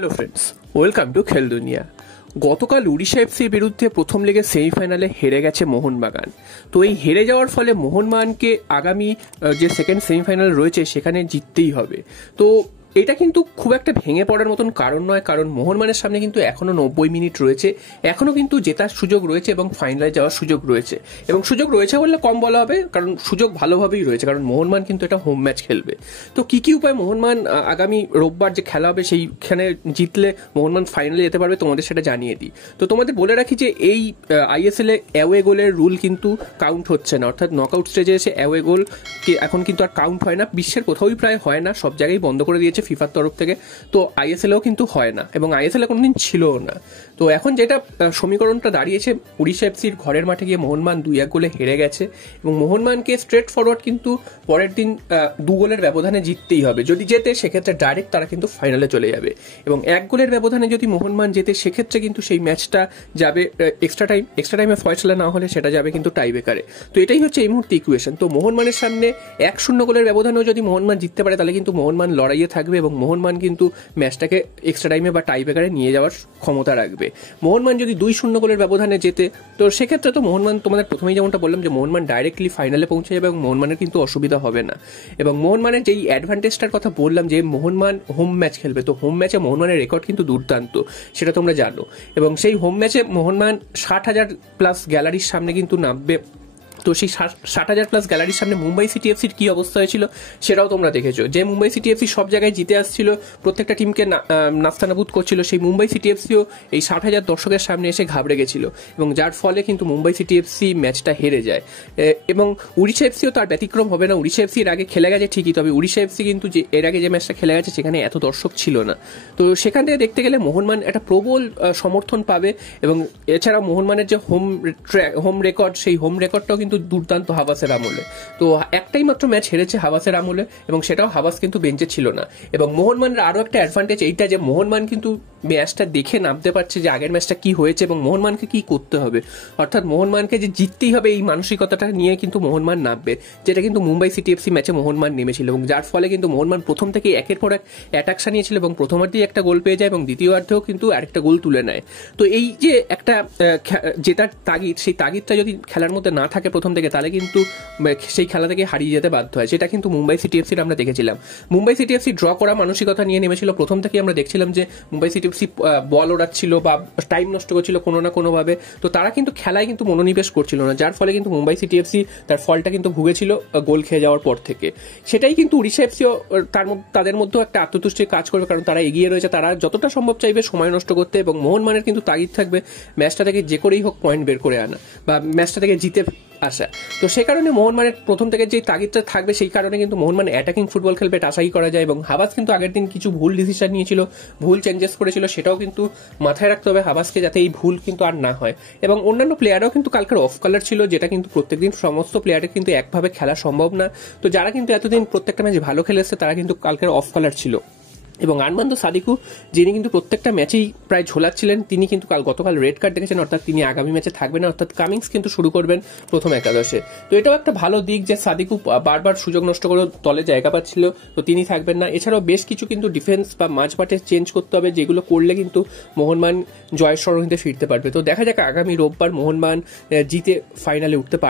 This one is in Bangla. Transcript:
হ্যালো ফ্রেন্ডস, ওয়েলকাম টু খেল দুনিয়া। গতকাল উড়িষ্যা এফসির বিরুদ্ধে প্রথম লেগে সেমিফাইনালে হেরে গেছে মোহনবাগান। তো এই হেরে যাওয়ার ফলে মোহনবাগানকে আগামী যে সেকেন্ড সেমিফাইনাল রয়েছে সেখানে জিততেই হবে। তো এটা কিন্তু খুব একটা ভেঙে পড়ার মতন কারণ নয়, কারণ মোহনবাগানের সামনে কিন্তু এখনো 90 মিনিট রয়েছে, এখনো কিন্তু জেতার সুযোগ রয়েছে এবং ফাইনালে যাওয়ার সুযোগ রয়েছে। এবং সুযোগ রয়েছে বললে কম বলা হবে, কারণ সুযোগ ভালোভাবেই রয়েছে, কারণ মোহনবাগান কিন্তু এটা হোম ম্যাচ খেলবে। তো কি কি উপায় মোহনবাগান আগামী রোববার যে খেলা হবে সেইখানে জিতলে মোহনবাগান ফাইনালে যেতে পারবে তোমাদের সেটা জানিয়ে দিই। তো তোমাদের বলে রাখি যে এই আইএসএল এ অ্যাওয়ে গোলের রুল কিন্তু কাউন্ট হচ্ছে না, অর্থাৎ নকআউট স্টেজে এসে অ্যাওয়ে গোল এখন কিন্তু আর কাউন্ট হয় না। বিশ্বের কোথাওই প্রায় হয় না, সব জায়গায় বন্ধ করে দিয়েছে ফিফার তরফ থেকে। তো আইএসএলও কিন্তু হয় না এবং আইএসএল কোনোদিন ছিলও না। তো এখন যেটা সমীকরণটা দাঁড়িয়েছে, উড়িষ্যা এফসির ঘরের মাঠে গিয়ে মোহনবাগান 2-1 গোলে হেরে গেছে এবং মোহনবাগানকে স্ট্রেট ফরওয়ার্ড কিন্তু পরের দিন 2 গোলের ব্যবধানে জিততেই হবে। যদি জেতে সেক্ষেত্রে ডাইরেক্ট তারা কিন্তু ফাইনালে চলে যাবে এবং 1 গোলের ব্যবধানে যদি মোহনবাগান জেতে সেক্ষেত্রে কিন্তু সেই ম্যাচটা যাবে এক্সট্রা টাইমে ফয়সালা না হলে সেটা যাবে কিন্তু টাইব্রেকারে। তো এটাই হচ্ছে এই মুহূর্তে ইকুয়েশন। তো মোহনবাগানের সামনে 1-0 গোলের ব্যবধানেও যদি মোহনবাগান জিততে পারে তাহলে কিন্তু মোহনবাগান লড়াইয়ে থাকবে এবং মোহনবাগান কিন্তু ম্যাচটাকে এক্সট্রা টাইমে বা টাইব্রেকারে নিয়ে যাওয়ার ক্ষমতা রাখবে। মোহনবাগান যদি 2-0 গোলের ব্যবধানে জেতে তো সেক্ষেত্রে তো মোহনবাগান, তোমাদের প্রথমেই যেমনটা বললাম যে মোহনবাগান ডাইরেক্টলি ফাইনালে পৌঁছে যাবে এবং মোহনবাগানের কিন্তু অসুবিধা হবে না। এবং মোহনবাগানের যেই অ্যাডভান্টেজটার কথা বললাম যে মোহনবাগান হোম ম্যাচ খেলবে, তো হোম ম্যাচে মোহনবাগানের রেকর্ড কিন্তু দুর্দান্ত, সেটা তোমরা জানো। এবং সেই হোম ম্যাচে মোহনবাগান 60,000 প্লাস গ্যালারির সামনে কিন্তু নামবে। তো সেই 60,000 প্লাস গ্যালারির সামনে মুম্বাই সিটি এফসির কি অবস্থা হয়েছিল সেটাও তোমরা দেখেছো, যে মুম্বাই সিটি এফসি সব জায়গায় জিতে আসছিল, প্রত্যেকটা টিমকে নাস্তানাবুদ করছিল। সেই মুম্বাই সিটি এফসিও এই 60,000 দর্শকের সামনে এসে ঘাবড়ে গেছিল এবং যার ফলে কিন্তু মুম্বাই সিটি এফসি ম্যাচটা হেরে যায়। এবং উড়িষ্যা এফসিও তার ব্যতিক্রম হবে না। উড়িষ্যা এফসি এর আগে খেলে গেছে ঠিকই, তবে উড়িষ্যা এফসি কিন্তু যে এর আগে যে ম্যাচটা খেলে গেছে সেখানে এত দর্শক ছিল না। তো সেখান থেকে দেখতে গেলে মোহনবাগান একটা প্রবল সমর্থন পাবে। এবং এছাড়া মোহনবাগানের যে হোম রেকর্ড, সেই হোম রেকর্ডটাও কিন্তু দুর্দান্ত হাবাসের আমলে। তো একটাই মাত্র ম্যাচ হেরেছে হাবাসের আমলে এবং সেটাও হাবাস কিন্তু বেঞ্চে ছিল না। এবং মোহনবাগানের আরও একটা অ্যাডভান্টেজ এইটা যে মোহনবাগান কিন্তু ম্যাচটা দেখে নামতে পারছে যে আগের ম্যাচটা কি হয়েছে এবং মোহনবাগানকে কি করতে হবে, অর্থাৎ মোহনবাগানকে যে জিততেই হবে এই মানসিকতাটা নিয়ে কিন্তু মোহনবাগান নামবে, যেটা কিন্তু মুম্বাই সিটি এফসি ম্যাচে মোহনবাগান নেমেছিল। এবং যার ফলে কিন্তু মোহনবাগান প্রথম থেকে একের পর এক অ্যাটাক সানিয়েছিল এবং প্রথমার্ধেই একটা গোল পেয়ে যায় এবং দ্বিতীয়ার্ধেও কিন্তু আরেকটা গোল তুলে নেয়। তো এই যে একটা জেতার তাগিদ, সেই তাগিদটা যদি খেলার মধ্যে না থাকে প্রথম থেকে তাহলে কিন্তু সেই খেলা থেকে হারিয়ে যেতে বাধ্য হয়, যেটা কিন্তু মুম্বাই সিটি এফসির আমরা দেখেছিলাম। মুম্বাই সিটি এফসি ড্র করা মানসিকতা নিয়ে নেমেছিল প্রথম থেকে। আমরা দেখছিলাম যে মুম্বাই সিটি এফসি বল ওড়াচ্ছিল বা টাইম নষ্ট করছিল কোনো না কোনোভাবে, তো তারা কিন্তু খেলায় কিন্তু মনোনিবেশ করছিল না, যার ফলে কিন্তু মুম্বাই সিটি এফসি তার ফলটা কিন্তু ভুগেছিল গোল খেয়ে যাওয়ার পর থেকে। সেটাই কিন্তু উড়িষ্যা এফসিও তাদের মধ্যেও একটা আত্মতুষ্টির কাজ করবে, কারণ তারা এগিয়ে রয়েছে, তারা যতটা সম্ভব চাইবে সময় নষ্ট করতে এবং মোহনবাগানের কিন্তু তাগিদ থাকবে ম্যাচটা থেকে যে করেই হোক পয়েন্ট বের করে আনা বা ম্যাচটা থেকে জিতে আসা। তো সেই কারণে মোহনবাগানের প্রথম থেকে যে তাগিদটা থাকবে সেই কারণে কিন্তু মোহনবাগান অ্যাটাকিং ফুটবল খেলবে, এটা আশাই করা যায়। এবং হাবাস কিন্তু আগের দিন কিছু ভুল ডিসিশন নিয়েছিল, ভুল চেঞ্জেস করেছিল, সেটাও কিন্তু মাথায় রাখতে হবে হাবাসকে, যাতে এই ভুল কিন্তু আর না হয়। এবং অন্যান্য প্লেয়াররাও কিন্তু কালকের অফ কালার ছিল, যেটা কিন্তু প্রত্যেকদিন সমস্ত প্লেয়ারের কিন্তু একভাবে খেলা সম্ভব না। তো যারা কিন্তু এতদিন প্রত্যেকটা ম্যাচ ভালো খেলেছে তারা কিন্তু কালকের অফ কালার ছিল। এবং আরমান্দো সাদিকু, যিনি কিন্তু প্রত্যেকটা ম্যাচেই প্রায় ঝোলাচ্ছিলেন, তিনি কিন্তু গতকাল রেড কার্ড দেখেছেন, অর্থাৎ তিনি আগামী ম্যাচে থাকবেন না, অর্থাৎ কামিংস কিন্তু শুরু করবেন প্রথম একাদশে। তো এটাও একটা ভালো দিক যে সাদিকু বারবার সুযোগ নষ্ট করে দলে জায়গা পাচ্ছিল, তো তিনি থাকবেন না। এছাড়াও বেশ কিছু কিন্তু ডিফেন্স বা মাঝমাঠে চেঞ্জ করতে হবে, যেগুলো করলে কিন্তু মোহনবাগান জয়ের সরণিতে ফিরতে পারবে। তো দেখা যাক আগামী রোববার মোহনবাগান জিতে ফাইনালে উঠতে পারে।